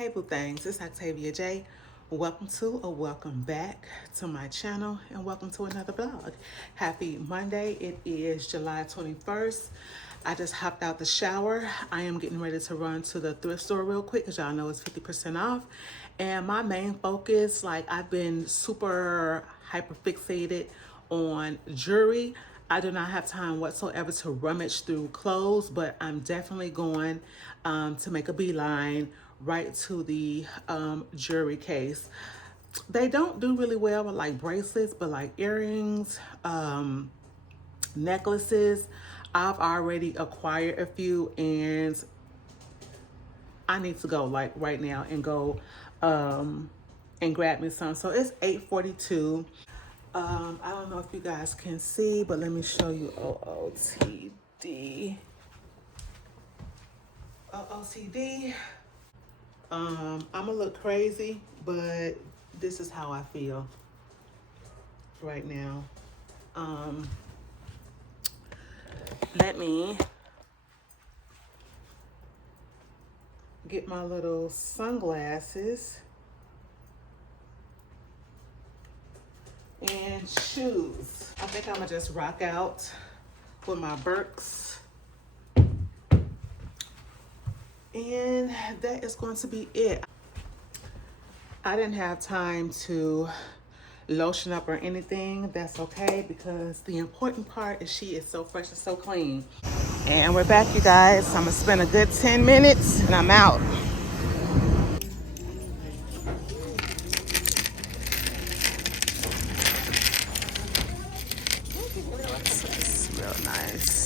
Hey Boo Thangs, it's Octavia J. Welcome to or welcome back to my channel and welcome to another vlog. Happy Monday. It is July 21st. I just hopped out the shower. I am getting ready to run to the thrift store real quick because y'all know it's 50% off. And my main focus, like I've been super hyper fixated on jewelry. I do not have time whatsoever to rummage through clothes, but I'm definitely going to make a beeline right to the jewelry case. They don't do really well with like bracelets, but like earrings, necklaces, I've already acquired a few and I need to go like right now and go and grab me some. So it's 8:42. I don't know if you guys can see, but let me show you OOTD. OOTD. I'm gonna look crazy, but this is how I feel right now. Let me get my little sunglasses and shoes. I think I'm gonna just rock out with my Birks. And that is going to be it. I didn't have time to lotion up or anything. That's okay because the important part is she is so fresh and so clean. And we're back, you guys. I'm gonna spend a good 10 minutes and I'm out. It's real nice.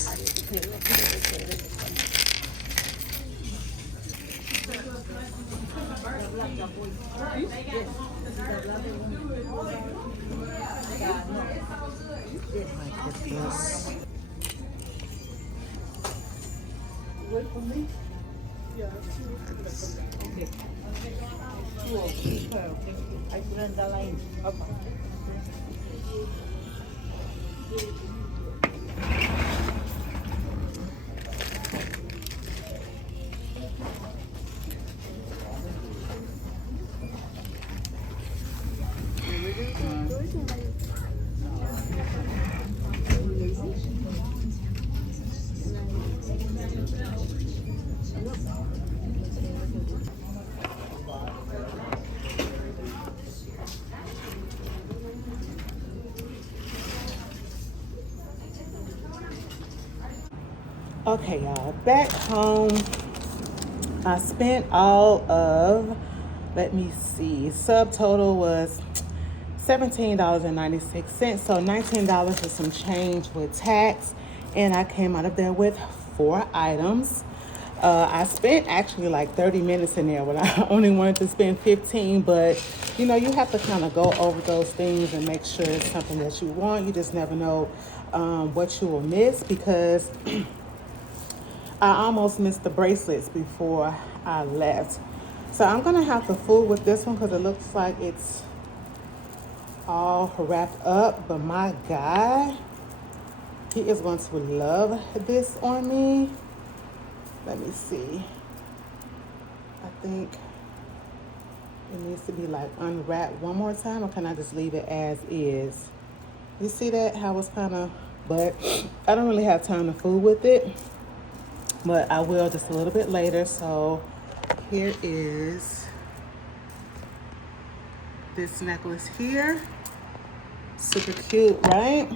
Wait for me? Yeah. I put on the line. Okay, y'all, back home. I spent all of, let me see, subtotal was $17.96. So $19 with some change with tax. And I came out of there with 4 items. I spent actually like 30 minutes in there when I only wanted to spend 15, but you know, you have to kind of go over those things and make sure it's something that you want. You just never know what you will miss because I almost missed the bracelets before I left. So I'm gonna have to fool with this one because it looks like it's all wrapped up, but my guy, he is going to love this on me. Let me see. I think it needs to be like unwrapped one more time, or can I just leave it as is? You see that, how it's kind of, but I don't really have time to fool with it, but I will just a little bit later. So here is this necklace here. Super cute, right?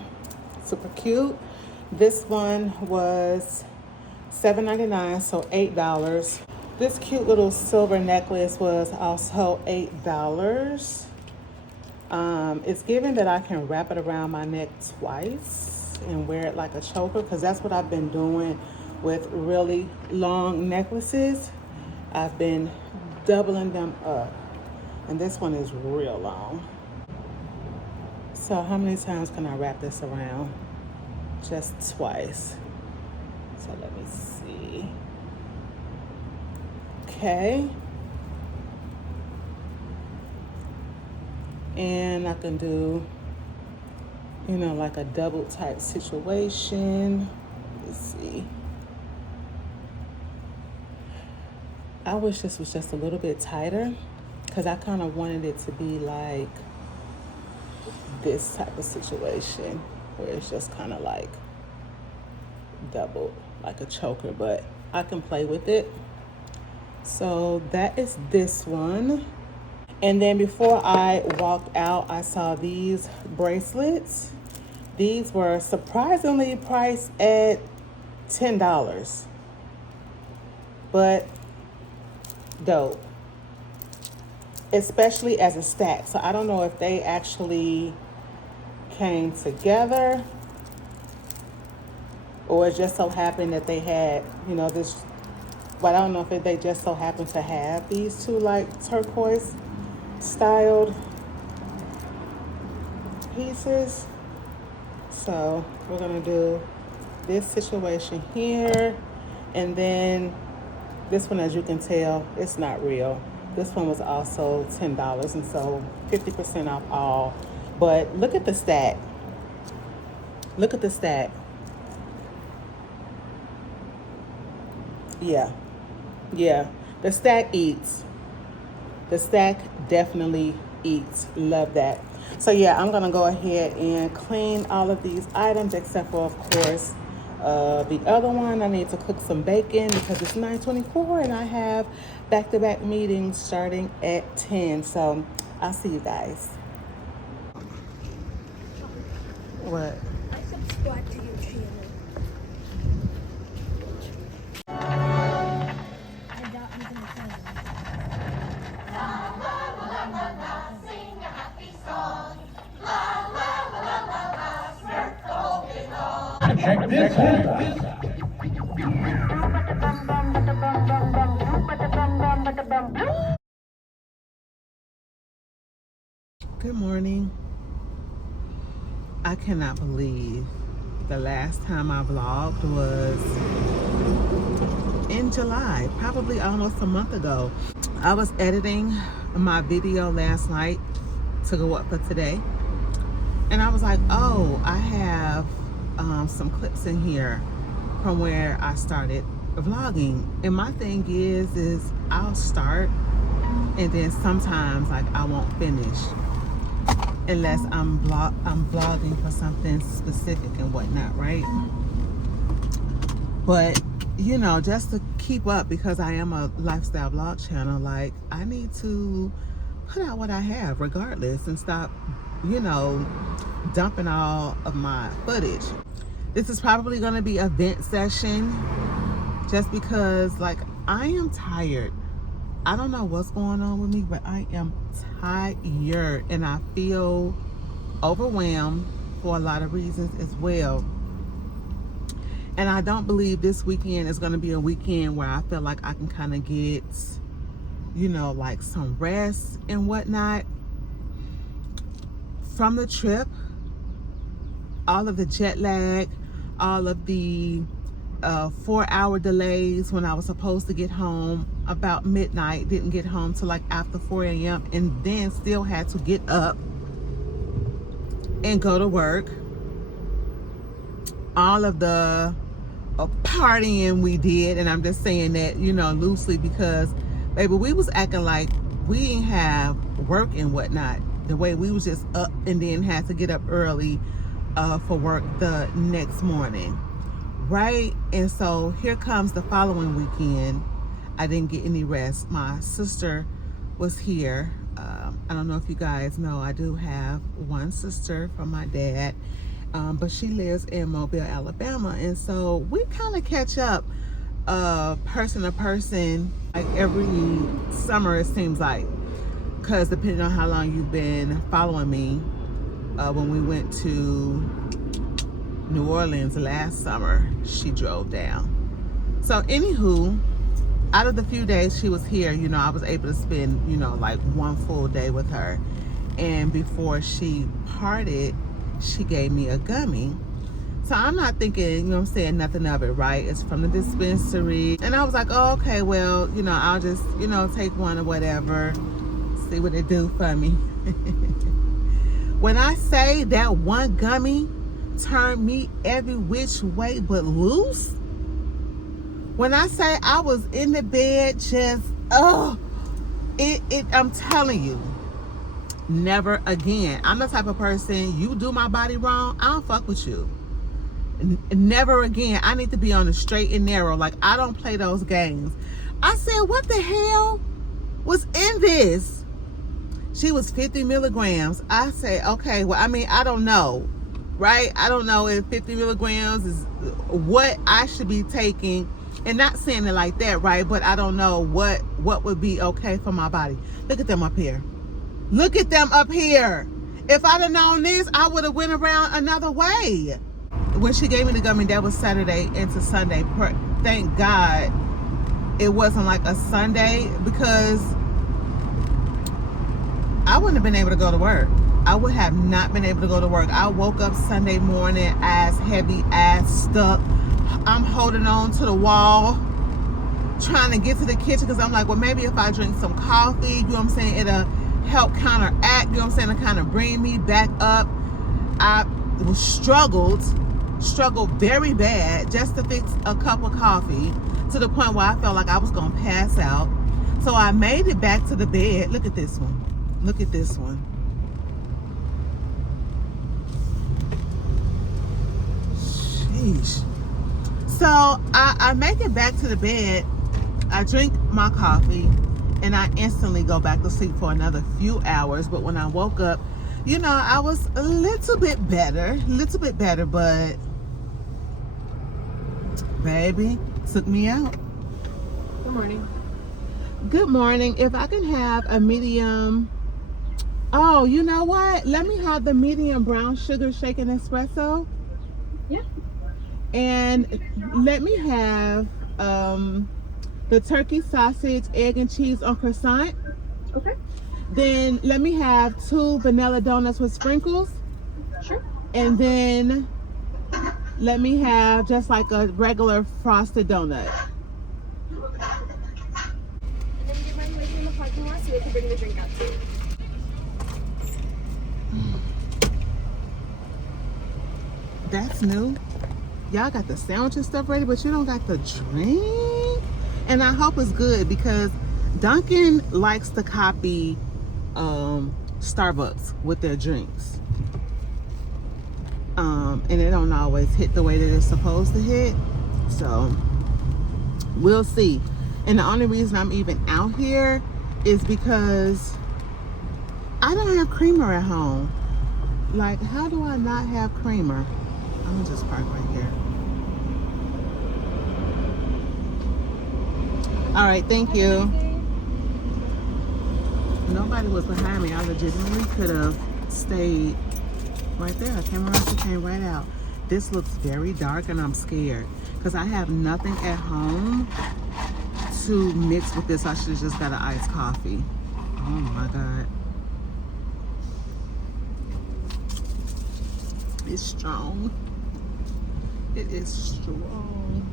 Super cute. This one was $7.99, so $8. This cute little silver necklace was also $8. It's given that I can wrap it around my neck twice and wear it like a choker, because that's what I've been doing with really long necklaces. I've been doubling them up, and this one is real long. So how many times can I wrap this around? Just twice. So let me see. Okay. And I can do, you know, like a double type situation. Let's see. I wish this was just a little bit tighter because I kind of wanted it to be like this type of situation where it's just kind of like doubled like a choker, but I can play with it. So that is this one. And then before I walked out, I saw these bracelets. These were surprisingly priced at $10, but dope, especially as a stack. So I don't know if they actually came together or it just so happened that they had, you know, this, but I don't know if they just so happened to have these two like turquoise styled pieces. So we're gonna do this situation here, and then this one, as you can tell, it's not real. This one was also $10, and so 50% off all. But look at the stack. Look at the stack. Yeah, the stack eats. The stack definitely eats. Love that. So yeah, I'm gonna go ahead and clean all of these items except for, of course, the other one. I need to cook some bacon because it's 9:24 and I have back-to-back meetings starting at 10. So I'll see you guys. What? I subscribe to your channel. Check this out. Good morning. I cannot believe the last time I vlogged was in July, probably almost a month ago. I was editing my video last night to go up for today, and I was like, oh, I have some clips in here from where I started vlogging. And my thing is I'll start and then sometimes like I won't finish unless I'm vlogging for something specific and whatnot, right? But you know, just to keep up, because I am a lifestyle vlog channel, like I need to put out what I have regardless and stop, you know, dumping all of my footage. This is probably going to be a vent session just because like I am tired. I don't know what's going on with me, but I am tired and I feel overwhelmed for a lot of reasons as well. And I don't believe this weekend is going to be a weekend where I feel like I can kind of get, you know, like some rest and whatnot from the trip. All of the jet lag, all of the 4-hour delays when I was supposed to get home about midnight, didn't get home till like after 4 a.m. and then still had to get up and go to work. All of the partying we did, and I'm just saying that, you know, loosely because baby, we was acting like we didn't have work and whatnot. The way we was just up and then had to get up early for work the next morning, right? And so here comes the following weekend. I didn't get any rest. My sister was here. I don't know if you guys know, I do have one sister from my dad, but she lives in Mobile, Alabama, and so we kind of catch up person to person like every summer, it seems like, because depending on how long you've been following me, when we went to New Orleans last summer, she drove down. So anywho, out of the few days she was here, you know, I was able to spend, you know, like one full day with her. And before she parted, she gave me a gummy. So I'm not thinking, you know what I'm saying, nothing of it, right? It's from the dispensary. And I was like, oh, okay, well, you know, I'll just, you know, take one or whatever, see what it do for me. When I say that one gummy turned me every which way but loose, when I say I was in the bed just oh, I'm telling you, never again. I'm the type of person, you do my body wrong, I don't fuck with you. Never again. I need to be on the straight and narrow. Like, I don't play those games. I said, what the hell was in this? She was 50 milligrams. I say, okay, well, I mean, I don't know, right? I don't know if 50 milligrams is what I should be taking, and not saying it like that, right? But I don't know what would be okay for my body. Look at them up here. Look at them up here. If I'd have known this, I would have went around another way. When she gave me the gummy, that was Saturday into Sunday. Thank God it wasn't like a Sunday, because I wouldn't have been able to go to work. I would have not been able to go to work. I woke up Sunday morning, ass heavy, ass stuck. I'm holding on to the wall, trying to get to the kitchen, because I'm like, well, maybe if I drink some coffee, you know what I'm saying, it'll help counteract, you know what I'm saying, to kind of bring me back up. I struggled very bad just to fix a cup of coffee, to the point where I felt like I was gonna pass out. So I made it back to the bed. Look at this one. Look at this one. Sheesh. So I make it back to the bed. I drink my coffee, and I instantly go back to sleep for another few hours. But when I woke up, you know, I was a little bit better, but baby took me out. Good morning. Good morning. If I can have a medium, oh, you know what? Let me have the medium brown sugar shaken espresso. Yeah. And let me have the turkey sausage, egg and cheese on croissant. Okay. Then let me have 2 vanilla donuts with sprinkles. Sure. And then let me have just like a regular frosted donut. And then do you mind waiting in the parking lot so we can bring the drink out to you? That's new. Y'all got the sandwich and stuff ready, but you don't got the drink? And I hope it's good, because Dunkin' likes to copy Starbucks with their drinks. And it don't always hit the way that it's supposed to hit. So we'll see. And the only reason I'm even out here is because I don't have creamer at home. Like, how do I not have creamer? I'm gonna just park right here. All right, thank you. Nobody was behind me. I legitimately could have stayed right there. I came around, she came right out. This looks very dark, and I'm scared because I have nothing at home to mix with this. I should have just got an iced coffee. Oh my God. It's strong. It is strong.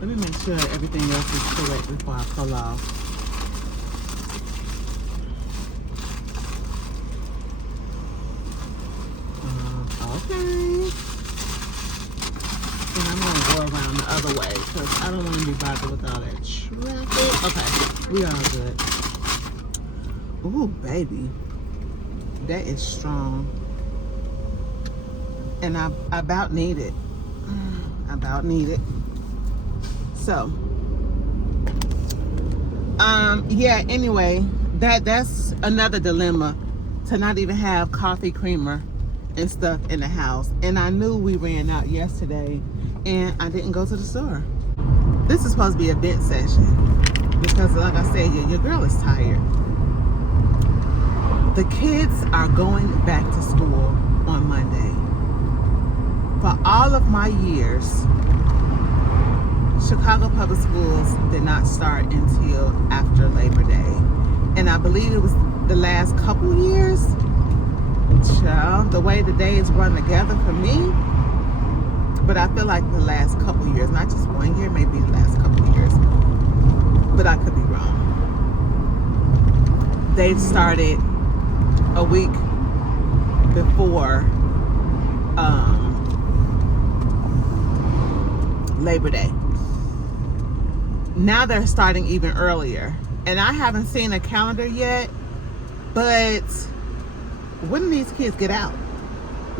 Let me make sure everything else is correct before I pull off. Okay. And I'm going to go around the other way because I don't want to be bothered with all that traffic. Okay, we all good. Ooh, baby. That is strong. And I about need it. About need it. So, yeah, anyway, that's another dilemma, to not even have coffee creamer and stuff in the house. And I knew we ran out yesterday and I didn't go to the store. This is supposed to be a vent session because, like I said, your girl is tired. The kids are going back to school on Monday. For all of my years, Chicago Public Schools did not start until after Labor Day. And I believe it was the last couple years. Child, the way the days run together for me. But I feel like the last couple years, not just 1 year, maybe the last couple years. But I could be wrong. They started a week before Labor Day. now they're starting even earlier. And I haven't seen a calendar yet, but when do these kids get out?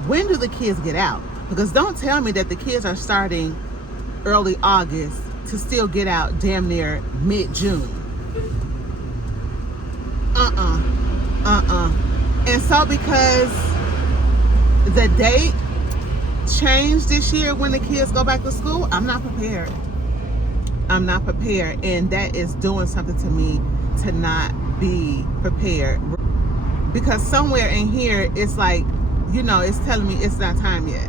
When do the kids get out? Because don't tell me that the kids are starting early August to still get out damn near mid-June. And so because the date changed this year when the kids go back to school, I'm not prepared. I'm not prepared, and that is doing something to me to not be prepared. Because somewhere in here, it's like, you know, it's telling me it's not time yet.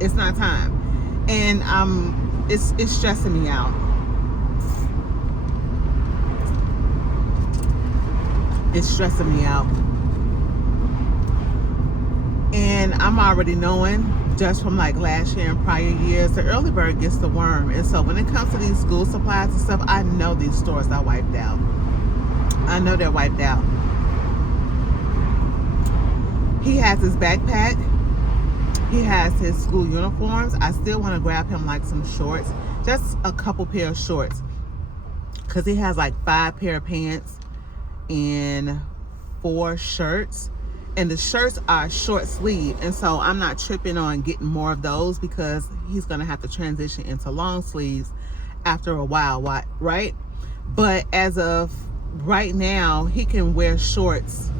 It's not time. And it's stressing me out. It's stressing me out. And I'm already knowing, just from like last year and prior years, the early bird gets the worm. And so when it comes to these school supplies and stuff, I know these stores are wiped out. I know they're wiped out. He has his backpack. He has his school uniforms. I still want to grab him like some shorts, just a couple pair of shorts, because he has like 5 pair of pants and 4 shirts. And the shirts are short sleeve, and so I'm not tripping on getting more of those because he's gonna have to transition into long sleeves after a while, right? But as of right now, he can wear shorts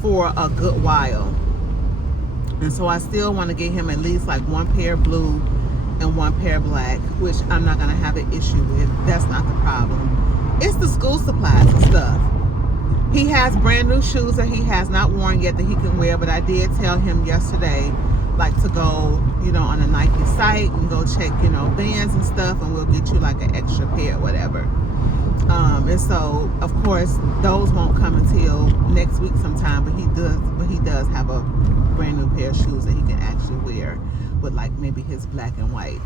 for a good while. And so I still want to get him at least like 1 pair blue and 1 pair black, which I'm not gonna have an issue with. That's not the problem. It's the school supplies and stuff. He has brand new shoes that he has not worn yet that he can wear, but I did tell him yesterday, like, to go, you know, on a Nike site and go check, you know, bands and stuff, and we'll get you like an extra pair or whatever. And so, of course, those won't come until next week sometime, but he does have a brand new pair of shoes that he can actually wear with like maybe his black and white.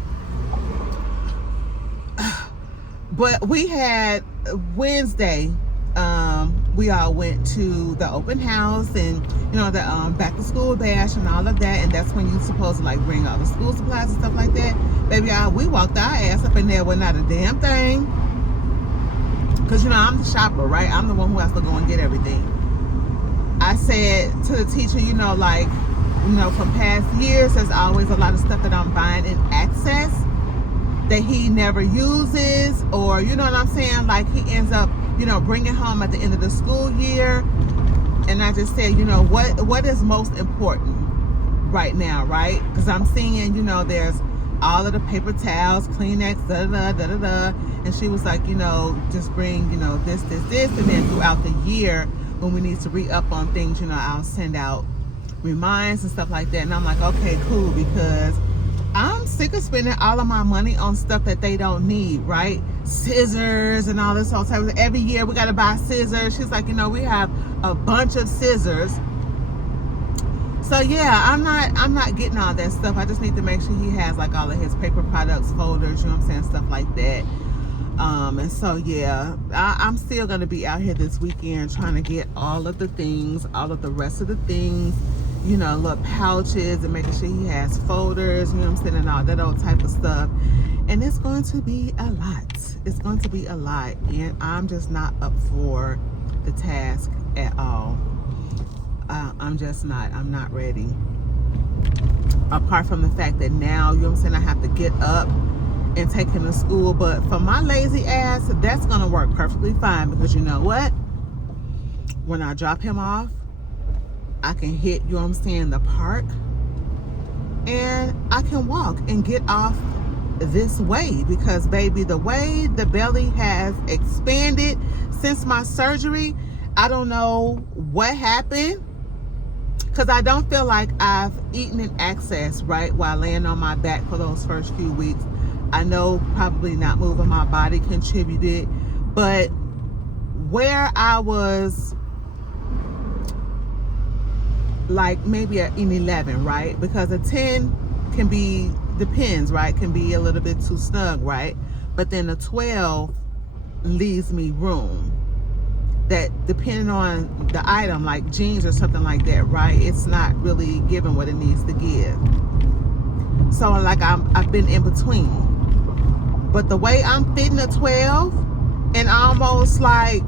But we had Wednesday, we all went to the open house and, you know, the back to school bash and all of that, and that's when you're supposed to like bring all the school supplies and stuff like that. Baby, we walked our ass up in there with not a damn thing, because, you know, I'm the shopper, right? I'm the one who has to go and get everything. I said to the teacher, you know, like, you know, from past years, there's always a lot of stuff that I'm buying in excess that he never uses, or, you know what I'm saying, like he ends up, you know, bringing home at the end of the school year. And I just said, you know, what is most important right now, right? Because I'm seeing, you know, there's all of the paper towels, Kleenex, da-da-da. And she was like, you know, just bring, you know, this. And then throughout the year, when we need to re-up on things, you know, I'll send out reminds and stuff like that. And I'm like, okay, cool, because I'm sick of spending all of my money on stuff that they don't need, right? Scissors and all this whole type of, every year we got to buy scissors. She's like, you know, we have a bunch of scissors. So yeah, I'm not getting all that stuff. I just need to make sure he has like all of his paper products, folders, you know what I'm saying, stuff like that. And so yeah, I'm still gonna be out here this weekend trying to get all of the things, all of the rest of the things, you know, little pouches, and making sure he has folders, you know what I'm saying, and all that old type of stuff. And it's going to be a lot. It's going to be a lot, and I'm just not up for the task at all. I'm just not. I'm not ready. Apart from the fact that now, you know what I'm saying, I have to get up and take him to school. But for my lazy ass, that's going to work perfectly fine, because you know what? When I drop him off, I can hit, you know what I'm saying, the park, and I can walk and get off this way, because baby, the way the belly has expanded since my surgery, I don't know what happened, because I don't feel like I've eaten in excess, right, while laying on my back for those first few weeks. I know probably not moving my body contributed, but where I was like maybe an 11, right, because a 10 can be, depends, right, can be a little bit too snug, right, but then a 12 leaves me room, that depending on the item, like jeans or something like that, right, it's not really giving what it needs to give. So like I've been in between. But the way I'm fitting a 12 and almost like,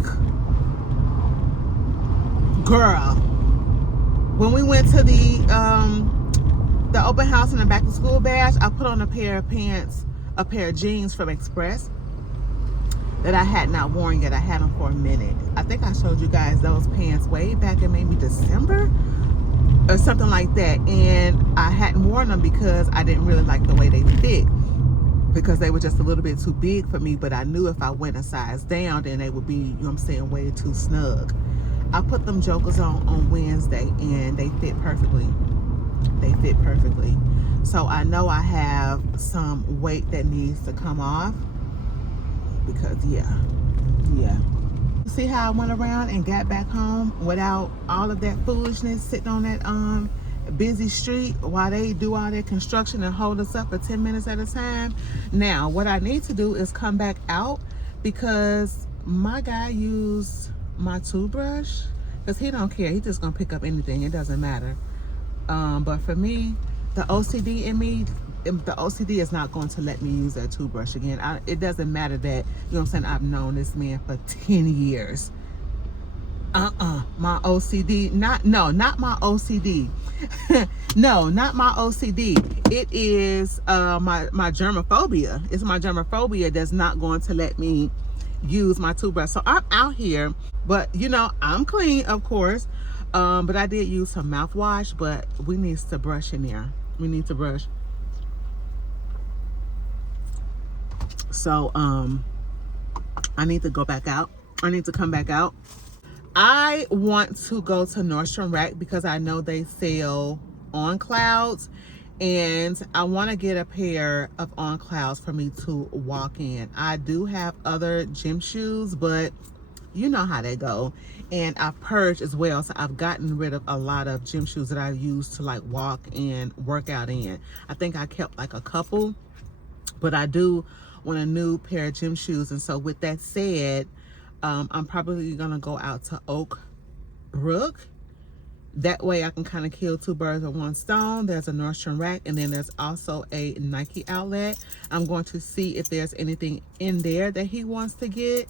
girl, when we went to the open house and the back to school bash, I put on a pair of pants, a pair of jeans from Express that I had not worn yet. I had them for a minute. I think I showed you guys those pants way back in maybe December or something like that. And I hadn't worn them because I didn't really like the way they fit, because they were just a little bit too big for me. But I knew if I went a size down, then they would be, you know what I'm saying, way too snug. I put them jokers on Wednesday and they fit perfectly. They fit perfectly. So I know I have some weight that needs to come off, because yeah. See how I went around and got back home without all of that foolishness, sitting on that busy street while they do all their construction and hold us up for 10 minutes at a time. Now what I need to do is come back out, because my guy used my toothbrush, because he don't care. He just gonna pick up anything. It doesn't matter. But for me, the OCD in me, the OCD is not going to let me use that toothbrush again. It doesn't matter that, you know what I'm saying, I've known this man for 10 years. My OCD, not my OCD. No, not my OCD. It is my germophobia. It's my germophobia that's not going to let me use my toothbrush. So I'm out here, but you know, I'm clean, of course. But I did use some mouthwash, but we need to brush in there. We need to brush. So I need to go back out. I need to come back out. I want to go to Nordstrom Rack because I know they sell On Clouds, and I want to get a pair of On Clouds for me to walk in. I do have other gym shoes, but you know how they go. And I've purged as well, so I've gotten rid of a lot of gym shoes that I used to like walk and work out in. I think I kept like a couple, but I do want a new pair of gym shoes. And so with that said, I'm probably gonna go out to Oak Brook. That way I can kind of kill two birds with one stone. There's a Nordstrom Rack, and then there's also a Nike outlet. I'm going to see if there's anything in there that he wants to get.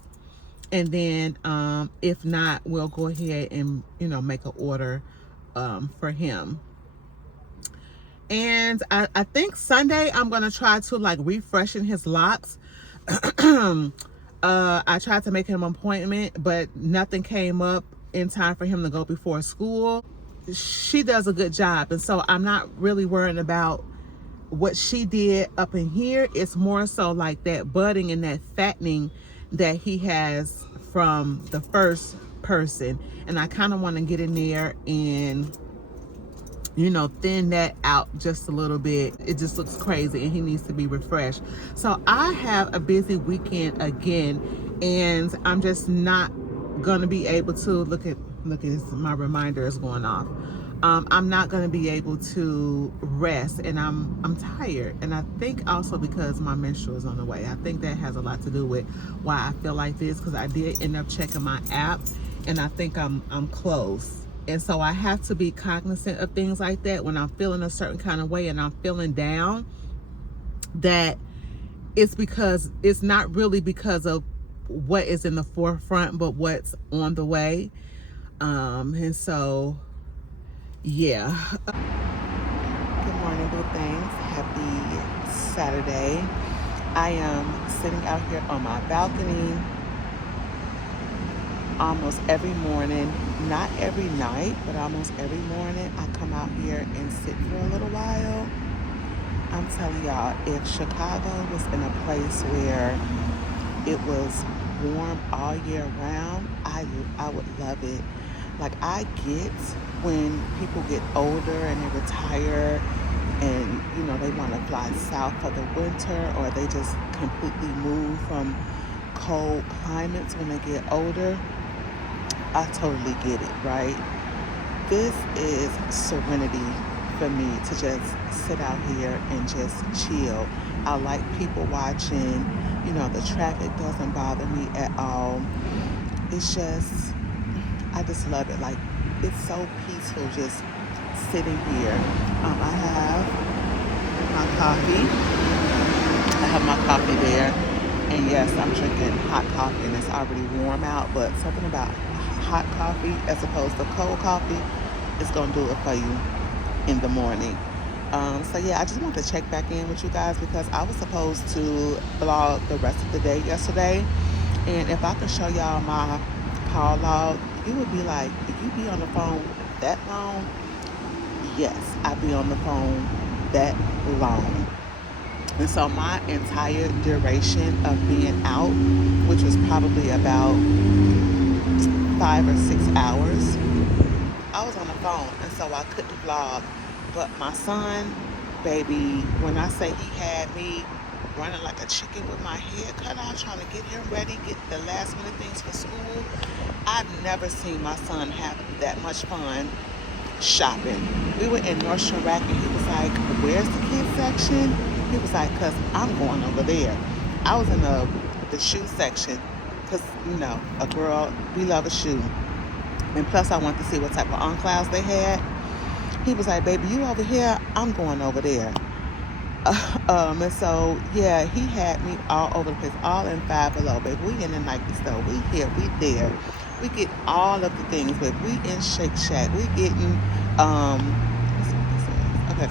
And then if not, we'll go ahead and, you know, make an order for him. And I think Sunday I'm gonna try to like refreshen his locks. I tried to make him an appointment, but nothing came up in time for him to go before school. She does a good job, and so I'm not really worrying about what she did up in here. It's more so like that budding and that fattening that he has from the first person, and I kind of want to get in there and, you know, thin that out just a little bit. It just looks crazy and he needs to be refreshed. So I have a busy weekend again, and I'm just not gonna be able to look at my reminder is going off. I'm not going to be able to rest, and I'm tired. And I think also because my menstrual is on the way. I think that has a lot to do with why I feel like this, because I did end up checking my app and I think I'm close. And so I have to be cognizant of things like that when I'm feeling a certain kind of way and I'm feeling down, that it's because it's not really because of what is in the forefront, but what's on the way. And so yeah. Good morning, Boo Thangs. Happy Saturday. I am sitting out here on my balcony almost every morning, not every night, but almost every morning. I come out here and sit for a little while. I'm telling y'all, if Chicago was in a place where it was warm all year round, I would love it. Like, I get when people get older and they retire and, you know, they want to fly south for the winter, or they just completely move from cold climates when they get older. I totally get it, right? This is serenity for me, to just sit out here and just chill. I like people watching. You know, the traffic doesn't bother me at all. It's just, I just love it. Like, it's so peaceful just sitting here. I have my coffee. I have my coffee there. And yes, I'm drinking hot coffee and it's already warm out, but something about hot coffee as opposed to cold coffee is going to do it for you in the morning. So yeah, I just wanted to check back in with you guys because I was supposed to vlog the rest of the day yesterday. And if I could show y'all my call log, you would be like, you be on the phone that long? Yes, I be on the phone that long. And so my entire duration of being out, which was probably about 5 or 6 hours, I was on the phone, and so I couldn't vlog. But my son, baby, when I say he had me running like a chicken with my head cut off, trying to get him ready, get the last minute things for school, I've never seen my son have that much fun shopping. We were in Nordstrom Rack, and he was like, "Where's the kids section?" He was like, "Cause I'm going over there." I was in the shoe section, cause a girl, we love a shoe. And plus, I wanted to see what type of enclaves they had. He was like, "Baby, you over here? I'm going over there." And so, yeah, he had me all over the place, all in Five Below, baby. We in the Nike store. We here, we there. We get all of the things, baby. We in Shake Shack. We getting, let's see what this is. Okay.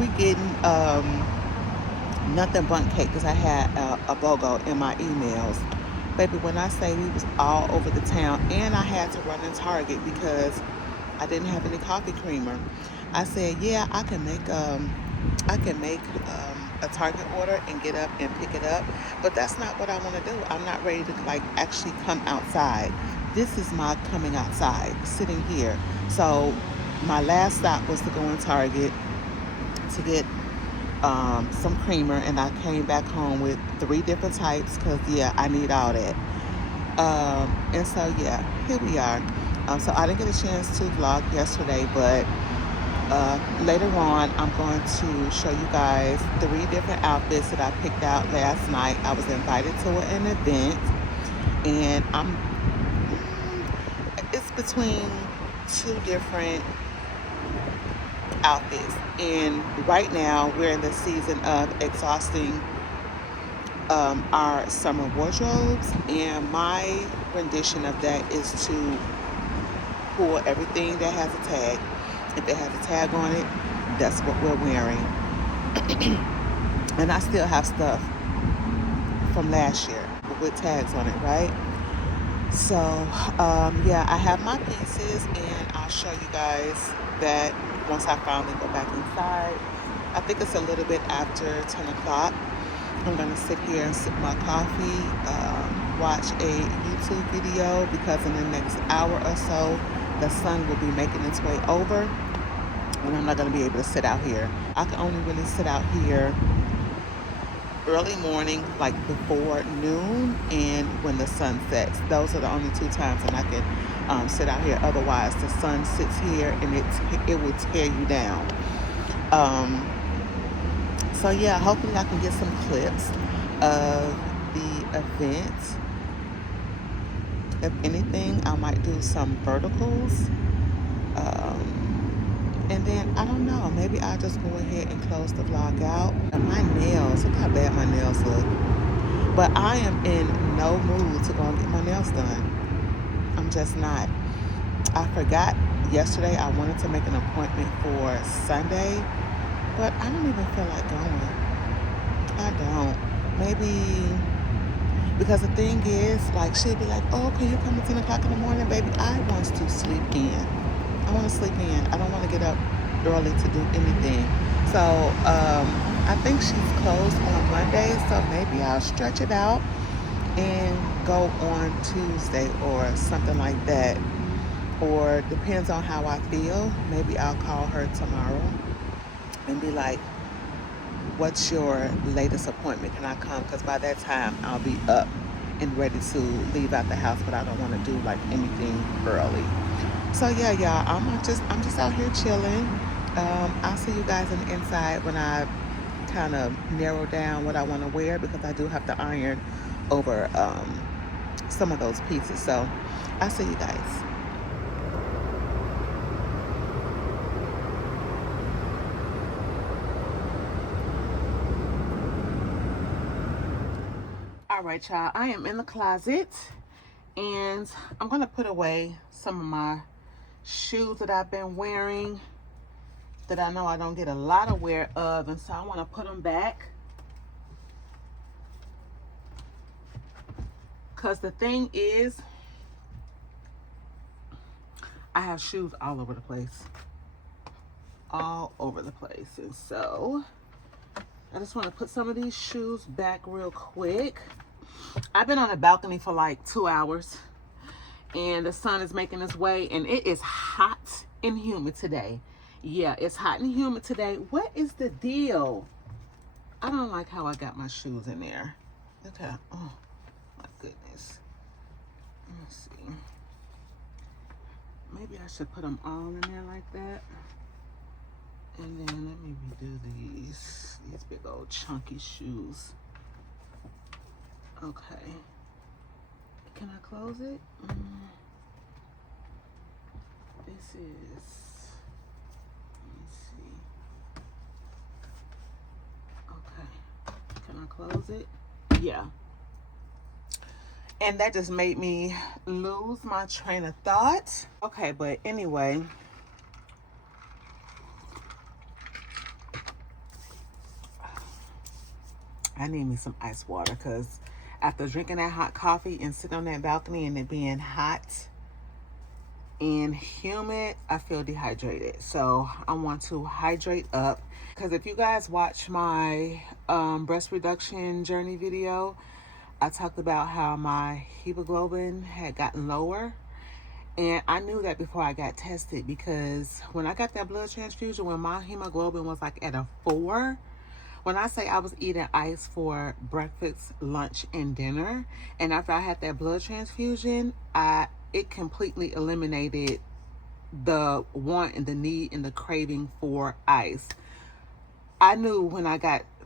We getting, nothing but cake because I had a BOGO in my emails. Baby, when I say we was all over the town, and I had to run in Target because I didn't have any coffee creamer. I said, yeah, I can make a Target order and get up and pick it up, but that's not what I want to do. I'm not ready to like actually come outside. This is my coming outside, sitting here. So my last stop was to go in Target to get some creamer, and I came back home with 3 different types because yeah, I need all that. And so yeah, here we are. So I didn't get a chance to vlog yesterday, but later on I'm going to show you guys 3 different outfits that I picked out last night. I was invited to an event, and it's between 2 different outfits. And right now we're in the season of exhausting our summer wardrobes, and my rendition of that is to pull everything that has a tag. If it has a tag on it, that's what we're wearing. And I still have stuff from last year with tags on it, right? So yeah, I have my pieces, and I'll show you guys that once I finally go back inside. I think it's a little bit after 10 o'clock. I'm going to sit here and sip my coffee, watch a YouTube video, because in the next hour or so, the sun will be making its way over, and I'm not going to be able to sit out here. I can only really sit out here early morning, like before noon, and when the sun sets. Those are the only 2 times that I can sit out here. Otherwise, the sun sits here and it will tear you down. So yeah, hopefully I can get some clips of the event. If anything, I might do some verticals. And then, I don't know, maybe I'll just go ahead and close the vlog out. And my nails, look how bad my nails look. But I am in no mood to go and get my nails done. I'm just not. I forgot yesterday I wanted to make an appointment for Sunday, but I don't even feel like going. I don't. Maybe, because the thing is, like, she'll be like, "Oh, can you come at 10 o'clock in the morning, baby?" I want to sleep in. I want to sleep in. I don't want to get up early to do anything. So I think she's closed on Monday, so maybe I'll stretch it out and go on Tuesday or something like that. Or depends on how I feel. Maybe I'll call her tomorrow and be like, "What's your latest appointment? Can I come?" Because by that time I'll be up and ready to leave out the house, but I don't want to do like anything early. So yeah, y'all, I'm just out here chilling. I'll see you guys on the inside when I kind of narrow down what I want to wear, because I do have to iron over some of those pieces. So I'll see you guys. All right, y'all, I am in the closet and I'm gonna put away some of my shoes that I've been wearing that I know I don't get a lot of wear of, and so I want to put them back. Because the thing is, I have shoes all over the place. All over the place. And so, I just want to put some of these shoes back real quick. I've been on the balcony for like 2 hours. And the sun is making its way. And it is hot and humid today. Yeah, it's hot and humid today. What is the deal? I don't like how I got my shoes in there. Look how, oh my goodness. Let me see. Maybe I should put them all in there like that. And then let me redo these big old chunky shoes. Okay. Can I close it? This is, let me see. Okay. Can I close it? Yeah. And that just made me lose my train of thought. Okay, but anyway. I need me some ice water because after drinking that hot coffee and sitting on that balcony and it being hot and humid, I feel dehydrated. So I want to hydrate up. Because if you guys watch my breast reduction journey video, I talked about how my hemoglobin had gotten lower. And I knew that before I got tested, because when I got that blood transfusion, when my hemoglobin was like at a 4, when I say I was eating ice for breakfast, lunch, and dinner, and after I had that blood transfusion, it completely eliminated the want and the need and the craving for ice. I knew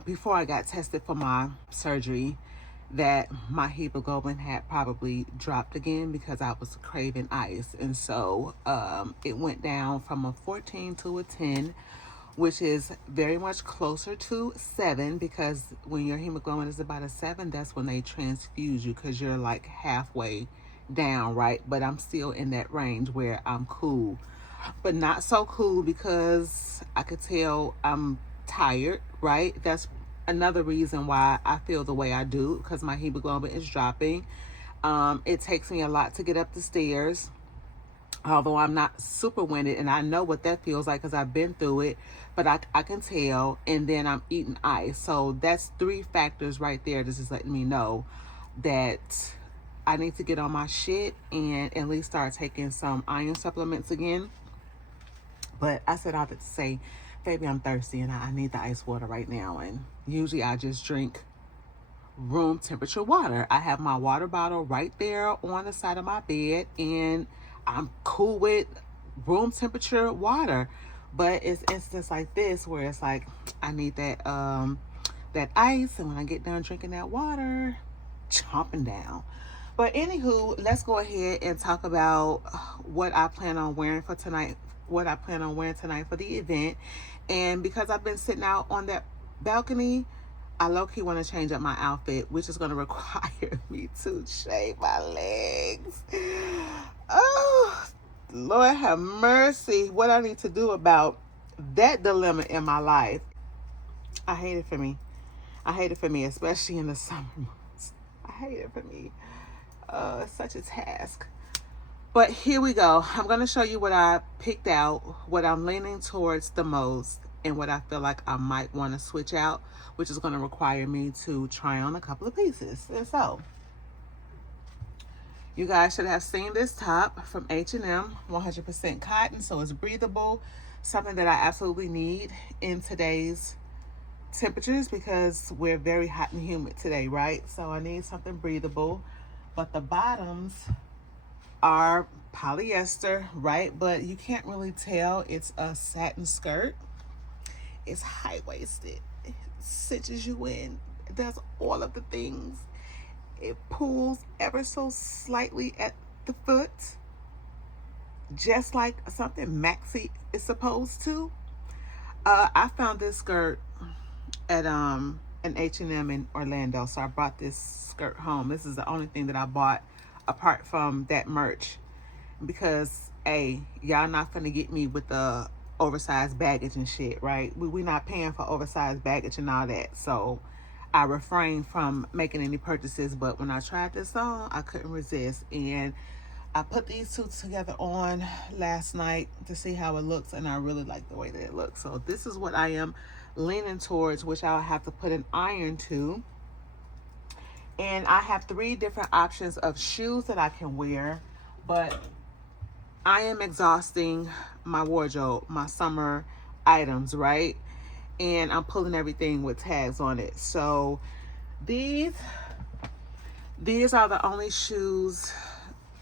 before I got tested for my surgery, that my hemoglobin had probably dropped again because I was craving ice. And so it went down from a 14 to a 10, which is very much closer to 7, because when your hemoglobin is about a 7, that's when they transfuse you, because you're like halfway down, right? But I'm still in that range where I'm cool, but not so cool because I could tell I'm tired, right? That's another reason why I feel the way I do, because my hemoglobin is dropping. It takes me a lot to get up the stairs, although I'm not super winded, and I know what that feels like because I've been through it, but I can tell. And then I'm eating ice. So that's 3 factors right there. This is letting me know that I need to get on my shit and at least start taking some iron supplements again. But I said all that to say, baby, I'm thirsty and I need the ice water right now. And usually I just drink room temperature water. I have my water bottle right there on the side of my bed, and I'm cool with room temperature water. But it's instances like this where it's like I need that ice, and when I get done drinking that water, chomping down. But anywho, let's go ahead and talk about what I plan on wearing for tonight, for the event. And because I've been sitting out on that balcony, I low-key want to change up my outfit, which is going to require me to shave my legs. Oh, Lord have mercy. What I need to do about that dilemma in my life. I hate it for me. I hate it for me, especially in the summer months. I hate it for me. It's such a task. But here we go. I'm going to show you what I picked out, what I'm leaning towards the most, and what I feel like I might want to switch out, which is going to require me to try on a couple of pieces. And so, you guys should have seen this top from H&M, 100% cotton, so it's breathable, something that I absolutely need in today's temperatures because we're very hot and humid today, right? So I need something breathable, but the bottoms are polyester, right? But you can't really tell. It's a satin skirt. It's high-waisted. It cinches you in. It does all of the things. It pulls ever so slightly at the foot, just like something maxi is supposed to. I found this skirt at an H&M in Orlando, so I brought this skirt home. This is the only thing that I bought apart from that merch, because y'all not gonna get me with the oversized baggage and shit, right? We not paying for oversized baggage and all that, so I refrained from making any purchases. But when I tried this on, I couldn't resist, and I put these two together on last night to see how it looks, and I really like the way that it looks. So this is what I am leaning towards, which I'll have to put an iron to. And I have 3 different options of shoes that I can wear, but I am exhausting my wardrobe, my summer items, right? And I'm pulling everything with tags on it. So these are the only shoes,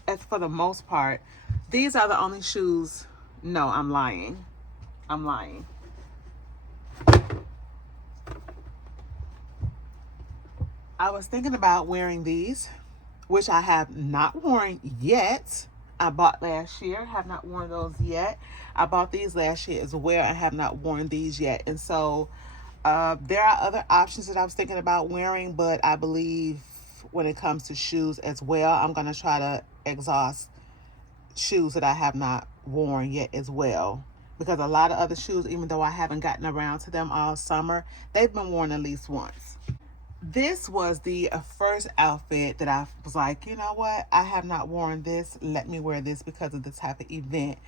as for the most part, these are the only shoes. No, I'm lying. I was thinking about wearing these, which I have not worn yet. I bought last year, have not worn those yet. I bought these last year as well. I have not worn these yet. And so there are other options that I was thinking about wearing, but I believe when it comes to shoes as well, I'm going to try to exhaust shoes that I have not worn yet as well. Because a lot of other shoes, even though I haven't gotten around to them all summer, they've been worn at least once. This was the first outfit that I was like, you know what? I have not worn this. Let me wear this because of the type of event.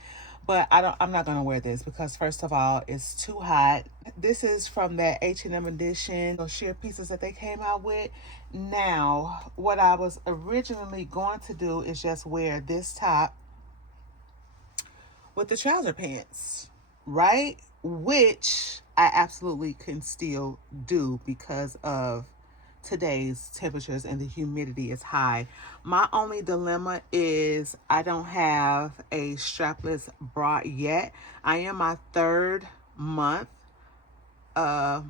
But I'm not going to wear this because, first of all, it's too hot. This is from that H&M edition, those sheer pieces that they came out with. Now, what I was originally going to do is just wear this top with the trouser pants, right? Which I absolutely can still do because of today's temperatures and the humidity is high. My only dilemma is I don't have a strapless bra yet. I am my 3rd month of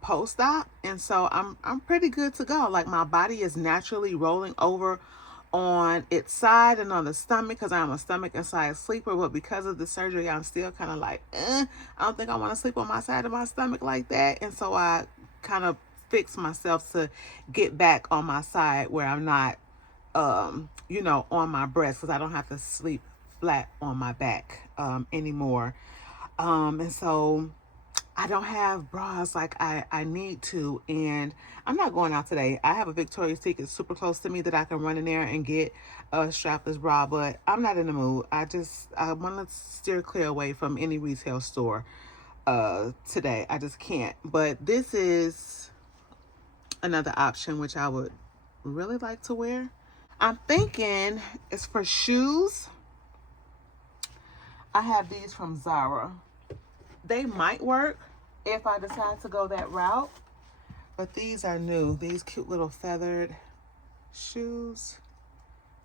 post-op, and so I'm pretty good to go. Like, my body is naturally rolling over on its side and on the stomach because I'm a stomach and side sleeper, but because of the surgery I'm still kind of like I don't think I want to sleep on my side of my stomach like that. And so I kind of fix myself to get back on my side where I'm not on my breast, because I don't have to sleep flat on my back anymore. And so I don't have bras like I need to, and I'm not going out today. I have a Victoria's Secret super close to me that I can run in there and get a strapless bra, but I'm not in the mood. I want to steer clear away from any retail store today. I just can't. But this is another option which I would really like to wear. I'm thinking it's for shoes. I have these from Zara. They might work if I decide to go that route, but these are new. These cute little feathered shoes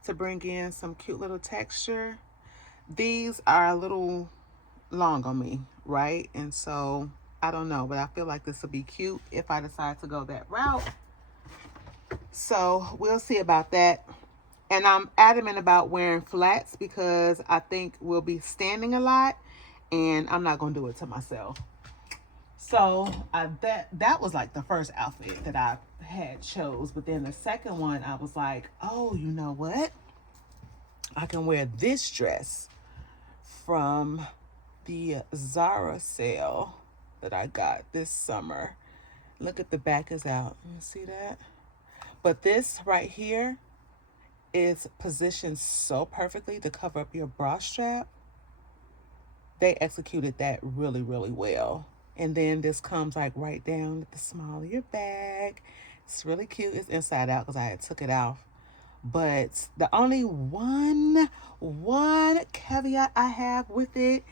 to bring in some cute little texture. These are a little long on me, right? And so I don't know, but I feel like this will be cute if I decide to go that route. So we'll see about that. And I'm adamant about wearing flats because I think we'll be standing a lot, and I'm not going to do it to myself. So that was like the first outfit that I had chose. But then the second one, I was like, oh, you know what? I can wear this dress from the Zara sale that I got this summer. Look at the back is out. You see that? But this right here is positioned so perfectly to cover up your bra strap. They executed that really, really well. And then this comes like right down at the small of your back. It's really cute. It's inside out because I had took it off. But the only one caveat I have with it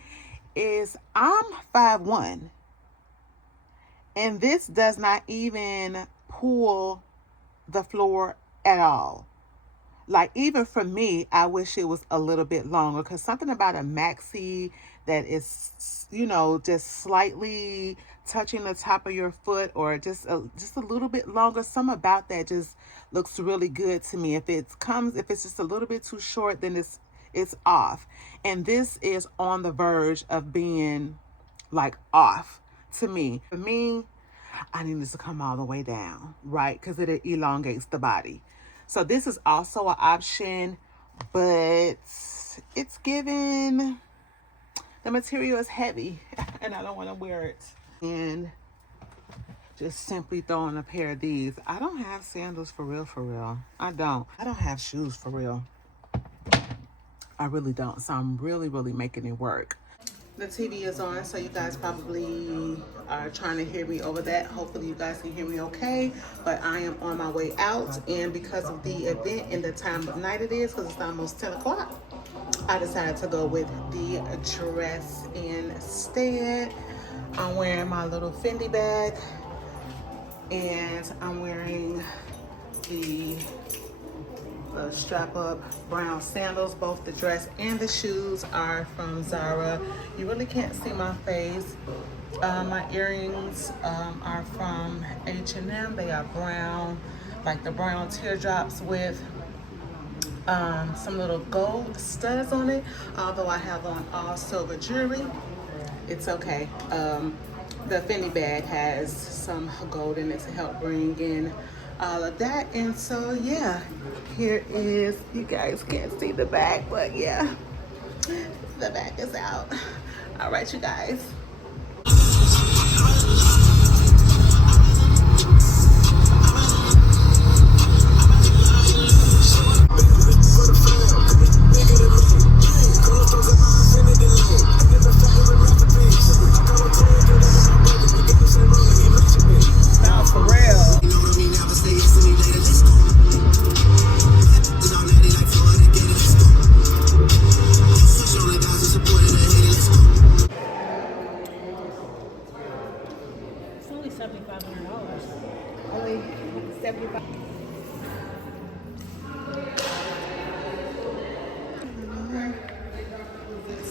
is I'm 5'1", and this does not even pull the floor at all. Like, even for me, I wish it was a little bit longer, because something about a maxi that is, just slightly touching the top of your foot, or just a little bit longer, something about that just looks really good to me. If it's just a little bit too short, then it's off. And this is on the verge of being like off to me. For me, I need this to come all the way down, right? Because it elongates the body. So this is also an option, but it's given, the material is heavy and I don't want to wear it. And just simply throw on a pair of these. I don't have sandals for real, for real. I don't have shoes for real. I really don't. So I'm really making it work. The TV is on, so you guys probably are trying to hear me over that. Hopefully you guys can hear me okay, but I am on my way out, and because of the event and the time of night it is, because it's almost 10 o'clock, I decided to go with the dress instead. I'm wearing my little Fendi bag, and I'm wearing the strap up brown sandals. Both the dress and the shoes are from Zara. You really can't see my face. My earrings are from H&M. They are brown, like the brown teardrops with some little gold studs on it. Although I have on all silver jewelry, it's okay. The Fendi bag has some gold in it to help bring in all of that. And so yeah, here is, you guys can't see the bag, but yeah, the bag is out. All right, you guys.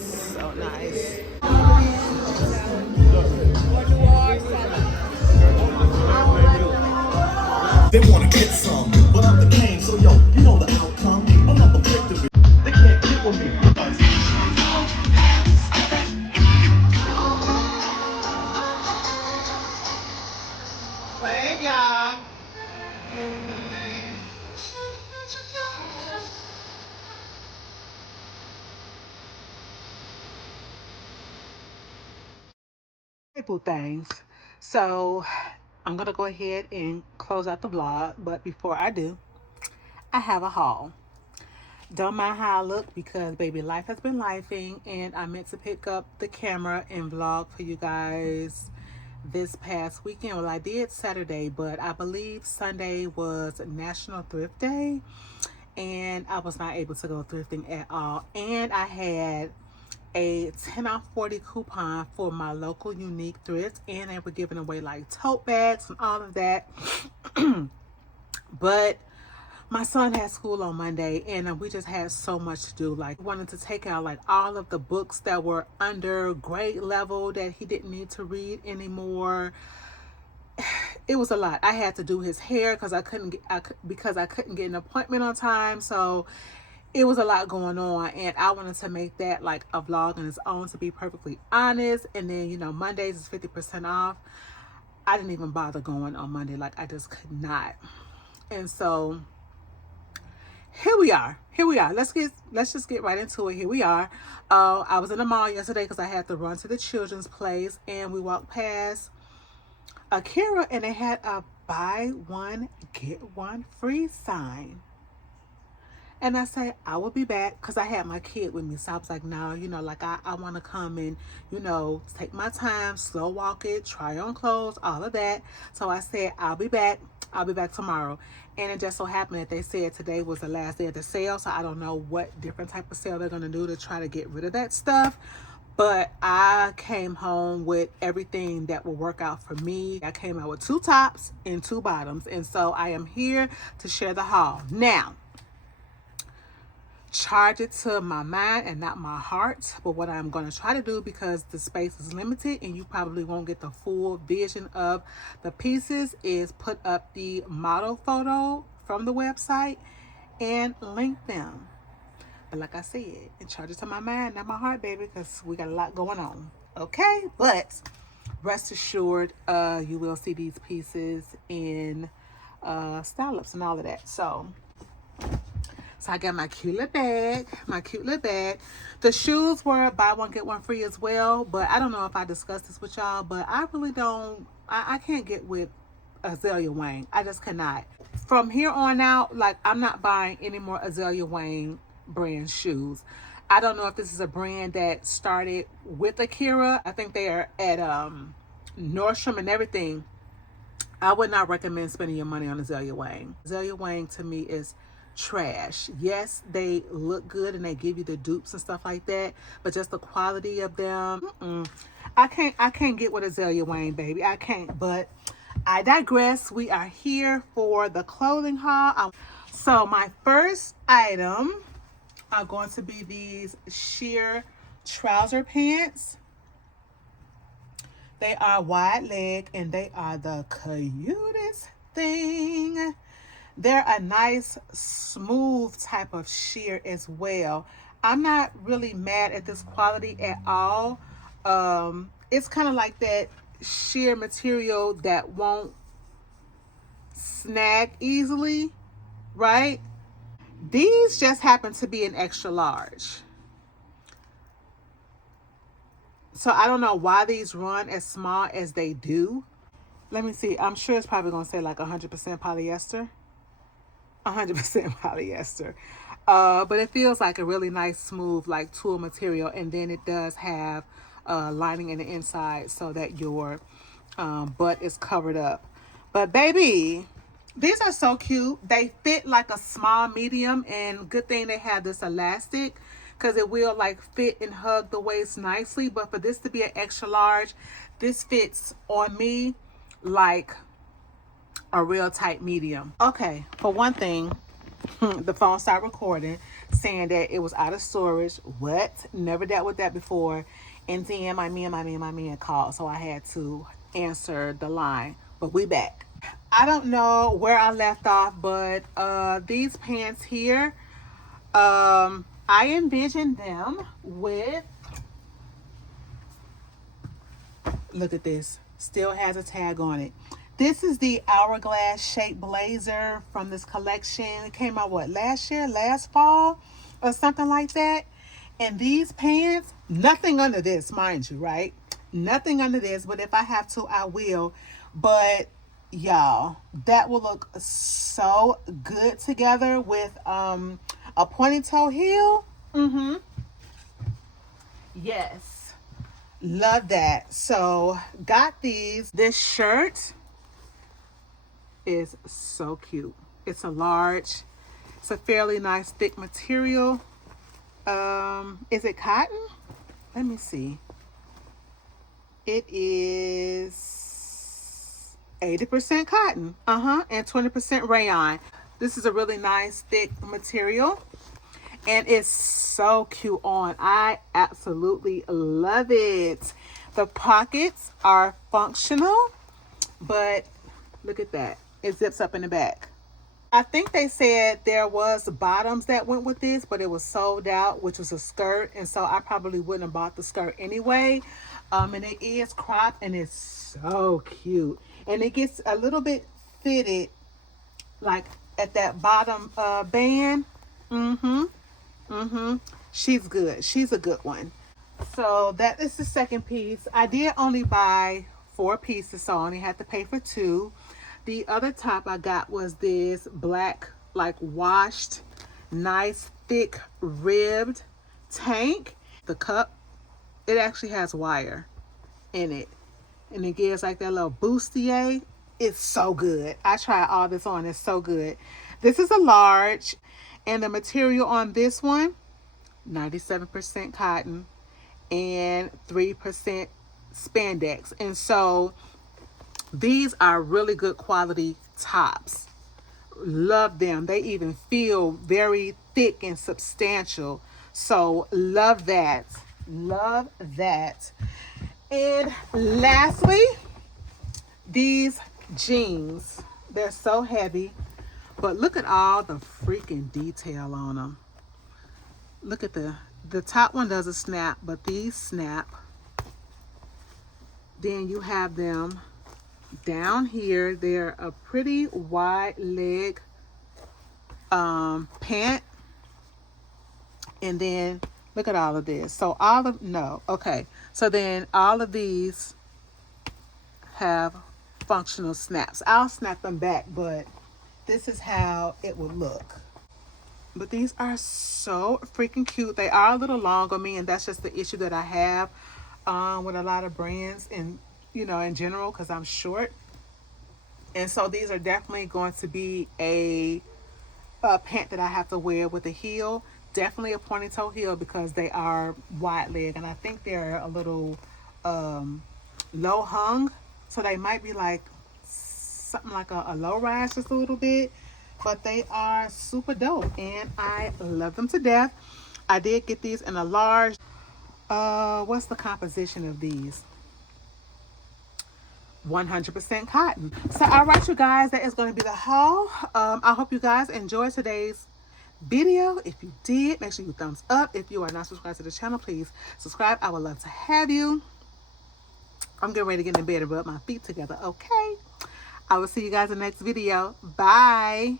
So nice. They wanna get some, but I'm the king, so yo, you know the outcome. I'm up a victory. They can't get with me. Hey, y'all. Hey, Boo Thangs. So I'm gonna go ahead and close out the vlog, but before I do, I have a haul. Don't mind how I look because baby, life has been lifing, and I meant to pick up the camera and vlog for you guys this past weekend. Well, I did Saturday, but I believe Sunday was National Thrift Day, and I was not able to go thrifting at all. And I had a 10 off 40 coupon for my local unique thrift, and they were giving away like tote bags and all of that. But my son had school on Monday, and we just had so much to do. Like, wanted to take out like all of the books that were under grade level that he didn't need to read anymore. It was a lot. I had to do his hair because I couldn't get an appointment on time. So it was a lot going on, and I wanted to make that like a vlog on its own, to be perfectly honest. And then, you know, Mondays is 50% off. I didn't even bother going on Monday. Like, I just could not. And so here we are. Let's just get right into it. Here we are. I was in the mall yesterday because I had to run to the children's place, and we walked past Akira, and they had a buy one get one free sign. And I said, I will be back, because I had my kid with me. So I was like, no, you know, like I want to come and, you know, take my time, slow walk it, try on clothes, all of that. So I said, I'll be back tomorrow. And it just so happened that they said today was the last day of the sale. So I don't know what different type of sale they're going to do to try to get rid of that stuff. But I came home with everything that will work out for me. I came out with 2 tops and 2 bottoms. And so I am here to share the haul. Now, charge it to my mind and not my heart. But what I'm going to try to do, because the space is limited and you probably won't get the full vision of the pieces, is put up the model photo from the website and link them. But like I said, and charge it to my mind, not my heart, baby, because we got a lot going on. Okay, but rest assured, you will see these pieces in style-ups and all of that. So I got my cute little bag. The shoes were buy one, get one free as well. But I don't know if I discussed this with y'all, but I really don't, I can't get with Azalea Wang. I just cannot. From here on out, like, I'm not buying any more Azalea Wang brand shoes. I don't know if this is a brand that started with Akira. I think they are at Nordstrom and everything. I would not recommend spending your money on Azalea Wang. Azalea Wang to me is trash. Yes, they look good and they give you the dupes and stuff like that, but just the quality of them, I can't get with Azalea Wang, baby. I can't. But I digress. We are here for the clothing haul. So my first item are going to be these sheer trouser pants. They are wide leg and they are the cutest thing. They're a nice smooth type of sheer as well. I'm not really mad at this quality at all. It's kind of like that sheer material that won't snag easily, right? These just happen to be an extra large. So I don't know why these run as small as they do. Let me see. I'm sure it's probably going to say like 100% polyester. 100% polyester. But it feels like a really nice, smooth, like tulle material. And then it does have lining in the inside so that your butt is covered up. But baby, these are so cute. They fit like a small medium, and good thing they have this elastic because it will like fit and hug the waist nicely. But for this to be an extra large, this fits on me like a real tight medium. Okay, for one thing, the phone started recording saying that it was out of storage. What? Never dealt with that before. And then my man called, so I had to answer the line. But we back. I don't know where I left off, but these pants here, I envisioned them with, look at this, still has a tag on it. This is the hourglass shaped blazer from this collection. It came out, what, last year, last fall, or something like that. And these pants, nothing under this, mind you, right? Nothing under this, but if I have to, I will. But y'all, that will look so good together with a pointy toe heel. Yes, love that. So got these. This shirt is so cute. It's a large. It's a fairly nice thick material. Is it cotton? Let me see. It is 80% cotton, and 20% rayon. This is a really nice thick material, and it's so cute on. I absolutely love it. The pockets are functional, but look at that. It zips up in the back. I think they said there was bottoms that went with this, but it was sold out, which was a skirt, and so I probably wouldn't have bought the skirt anyway. And it is cropped, and it's so cute. And it gets a little bit fitted, like at that bottom band. She's good. She's a good one. So that is the second piece. I did only buy 4 pieces, so I only had to pay for 2. The other top I got was this black, like washed, nice, thick, ribbed tank. The cup, it actually has wire in it. And it gives like that little bustier. It's so good. I tried all this on. It's so good. This is a large. And the material on this one, 97% cotton and 3% spandex. And so these are really good quality tops. Love them. They even feel very thick and substantial. So love that. Love that. And lastly, these jeans. They're so heavy, but look at all the freaking detail on them. Look at the top one doesn't snap, but these snap. Then you have them down here. They're a pretty wide leg pant. And then look at all of this. So so then all of these have functional snaps. I'll snap them back, but this is how it would look. But these are so freaking cute. They are a little long on me, and that's just the issue that I have with a lot of brands and, you know, in general, because I'm short. And so these are definitely going to be a pant that I have to wear with a heel. Definitely a pointy toe heel because they are wide leg, and I think they're a little low hung, so they might be like something like a low rise just a little bit, but they are super dope and I love them to death. I did get these in a large. What's the composition of these? 100% cotton. So all right, you guys, that is going to be the haul. I hope you guys enjoyed today's video. If you did, make sure you thumbs up. If you are not subscribed to the channel, please subscribe. I would love to have you. I'm getting ready to get in bed and rub my feet together. Okay, I will see you guys in the next video. Bye.